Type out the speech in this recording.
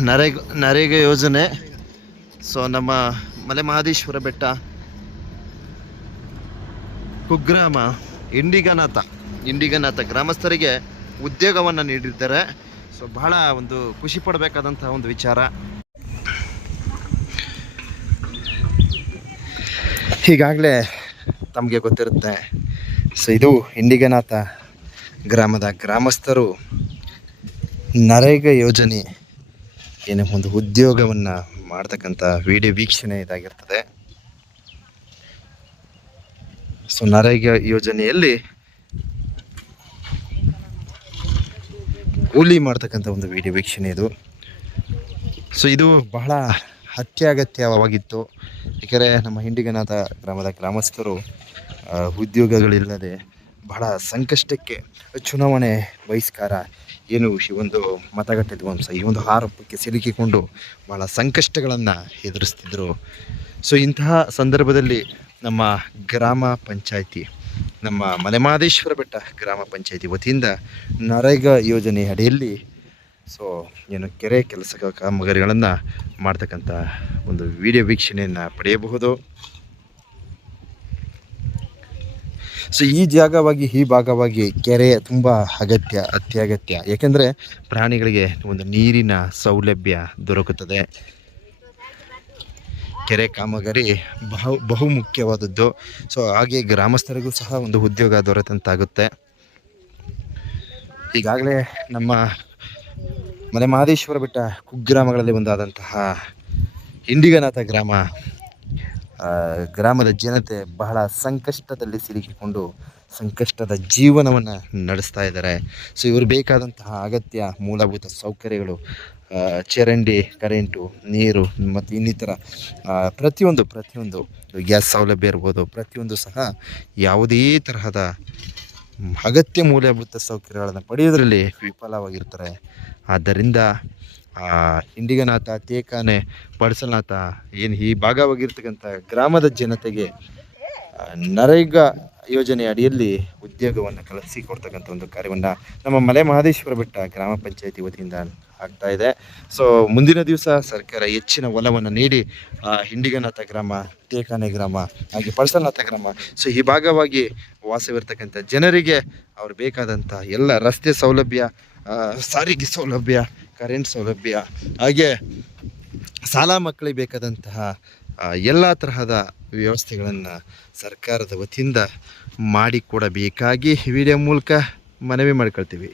ನರೇಗ, ನರೇಗಾ ಯೋಜನೆ. ಸೊ ನಮ್ಮ ಮಲೆ ಮಹದೇಶ್ವರ ಬೆಟ್ಟ, ಕುಗ್ರಾಮ, ಇಂಡಿಗನಾಥ. ಇಂಡಿಗನಾಥ ಗ್ರಾಮಸ್ಥರಿಗೆ ಉದ್ಯೋಗವನ್ನು ನೀಡಿದ್ದಾರೆ. ಸೊ ಬಹಳ ಒಂದು ಖುಷಿ ಪಡಬೇಕಾದಂತಹ ಒಂದು ವಿಚಾರ. ಈಗಾಗಲೇ ತಮಗೆ ಗೊತ್ತಿರುತ್ತೆ. ಸೊ ಇದು ಇಂಡಿಗನಾಥ ಗ್ರಾಮದ ಗ್ರಾಮಸ್ಥರು ನರೇಗಾ ಯೋಜನೆ. ಏನು ಒಂದು ಉದ್ಯೋಗವನ್ನು ಮಾಡ್ತಕ್ಕಂಥ ವಿಡಿಯೋ ವೀಕ್ಷಣೆ ಇದಾಗಿರ್ತದೆ. ಸೊ ನರೇಗಾ ಯೋಜನೆಯಲ್ಲಿ ಕೂಲಿ ಮಾಡ್ತಕ್ಕಂಥ ಒಂದು ವಿಡಿಯೋ ವೀಕ್ಷಣೆ ಇದು. ಸೊ ಇದು ಬಹಳ ಅತ್ಯಗತ್ಯವಾಗಿತ್ತು. ಏಕೆಂದರೆ ನಮ್ಮ ಹಿಂಡಿಗನಾಥ ಗ್ರಾಮದ ಗ್ರಾಮಸ್ಥರು ಉದ್ಯೋಗಗಳಿಲ್ಲದೆ ಬಹಳ ಸಂಕಷ್ಟಕ್ಕೆ ಚುನಾವಣೆ ಬಹಿಷ್ಕಾರ ಏನು ಈ ಒಂದು ಮತಗಟ್ಟೆ ಧ್ವಂಸ ಈ ಒಂದು ಆರೋಪಕ್ಕೆ ಸಿಲುಕಿಕೊಂಡು ಬಹಳ ಸಂಕಷ್ಟಗಳನ್ನು ಎದುರಿಸ್ತಿದ್ರು. ಸೊ ಇಂತಹ ಸಂದರ್ಭದಲ್ಲಿ ನಮ್ಮ ಗ್ರಾಮ ಪಂಚಾಯಿತಿ, ನಮ್ಮ ಮಲೆಮಾದೇಶ್ವರ ಬೆಟ್ಟ ಗ್ರಾಮ ಪಂಚಾಯಿತಿ ವತಿಯಿಂದ ನರೇಗಾ ಯೋಜನೆ ಅಡಿಯಲ್ಲಿ ಸೊ ಏನು ಕೆರೆ ಕೆಲಸ ಕಾಮಗಾರಿಗಳನ್ನು ಮಾಡ್ತಕ್ಕಂಥ ಒಂದು ವಿಡಿಯೋ ವೀಕ್ಷಣೆಯನ್ನು ಪಡೆಯಬಹುದು. ಸೊ ಈ ಜಾಗವಾಗಿ, ಈ ಭಾಗವಾಗಿ ಕೆರೆ ತುಂಬ ಅಗತ್ಯ ಅತ್ಯಗತ್ಯ ಏಕೆಂದರೆ ಪ್ರಾಣಿಗಳಿಗೆ ಒಂದು ನೀರಿನ ಸೌಲಭ್ಯ ದೊರಕುತ್ತದೆ. ಕೆರೆ ಕಾಮಗಾರಿ ಬಹು ಬಹು ಮುಖ್ಯವಾದದ್ದು. ಸೊ ಹಾಗೆ ಗ್ರಾಮಸ್ಥರಿಗೂ ಸಹ ಒಂದು ಉದ್ಯೋಗ ದೊರೆತಂತಾಗುತ್ತೆ. ಈಗಾಗಲೇ ನಮ್ಮ ಮನೆ ಮಹದೇಶ್ವರ ಬೆಟ್ಟ ಕುಗ್ರಾಮಗಳಲ್ಲಿ ಒಂದಾದಂತಹ ಇಂಡಿಗನಾಥ ಗ್ರಾಮ ಗ್ರಾಮದ ಜನತೆ ಬಹಳ ಸಂಕಷ್ಟದಲ್ಲಿ ಸಿಲುಕಿಕೊಂಡು ಸಂಕಷ್ಟದ ಜೀವನವನ್ನು ನಡೆಸ್ತಾ ಇದ್ದಾರೆ. ಸೊ ಇವರು ಬೇಕಾದಂತಹ ಅಗತ್ಯ ಮೂಲಭೂತ ಸೌಕರ್ಯಗಳು ಚರಂಡಿ ಕರೆಂಟು ನೀರು ಮತ್ತು ಇನ್ನಿತರ ಪ್ರತಿಯೊಂದು ಪ್ರತಿಯೊಂದು ಗ್ಯಾಸ್ ಸೌಲಭ್ಯ ಇರ್ಬೋದು. ಪ್ರತಿಯೊಂದು ಸಹ ಯಾವುದೇ ತರಹದ ಅಗತ್ಯ ಮೂಲಭೂತ ಸೌಕರ್ಯಗಳನ್ನು ಪಡೆಯೋದರಲ್ಲಿ ವಿಫಲವಾಗಿರ್ತಾರೆ. ಆದ್ದರಿಂದ ಇಂಡಿಗನಾಥ, ತೇಕಾನೆ, ಪಡಸಲನಾಥ ಏನು ಈ ಭಾಗವಾಗಿರ್ತಕ್ಕಂಥ ಗ್ರಾಮದ ಜನತೆಗೆ ನರೇಗಾ ಯೋಜನೆ ಅಡಿಯಲ್ಲಿ ಉದ್ಯೋಗವನ್ನು ಕಲಿಸಿಕೊಡ್ತಕ್ಕಂಥ ಒಂದು ಕಾರ್ಯವನ್ನು ನಮ್ಮ ಮಲೆ ಮಹದೇಶ್ವರ ಬೆಟ್ಟ ಗ್ರಾಮ ಪಂಚಾಯತಿ ವತಿಯಿಂದ ಆಗ್ತಾ ಇದೆ. ಸೊ ಮುಂದಿನ ದಿವಸ ಸರ್ಕಾರ ಹೆಚ್ಚಿನ ಒಲವನ್ನು ನೀಡಿ ಹಿಂಡಿಗನಾಥ ಗ್ರಾಮ, ತೇಕಾನೆ ಗ್ರಾಮ, ಹಾಗೆ ಪಳಸನಾಥ ಗ್ರಾಮ, ಸೊ, ಈ ಭಾಗವಾಗಿ ವಾಸವಿರ್ತಕ್ಕಂಥ ಜನರಿಗೆ ಅವ್ರು ಬೇಕಾದಂಥ ಎಲ್ಲ ರಸ್ತೆ ಸೌಲಭ್ಯ ಸಾರಿಗೆ ಸೌಲಭ್ಯ ಕರೆಂಟ್ ಸೌಲಭ್ಯ, ಹಾಗೆ ಸಾಲ ಮಕ್ಕಳಿಗೆ ಬೇಕಾದಂತಹ ಎಲ್ಲ ತರಹದ ವ್ಯವಸ್ಥೆಗಳನ್ನು ಸರ್ಕಾರದ ವತಿಯಿಂದ ಮಾಡಿಕೊಡಬೇಕಾಗಿ ವಿಡಿಯೋ ಮೂಲಕ ಮನವಿ ಮಾಡ್ಕೊಳ್ತೀವಿ.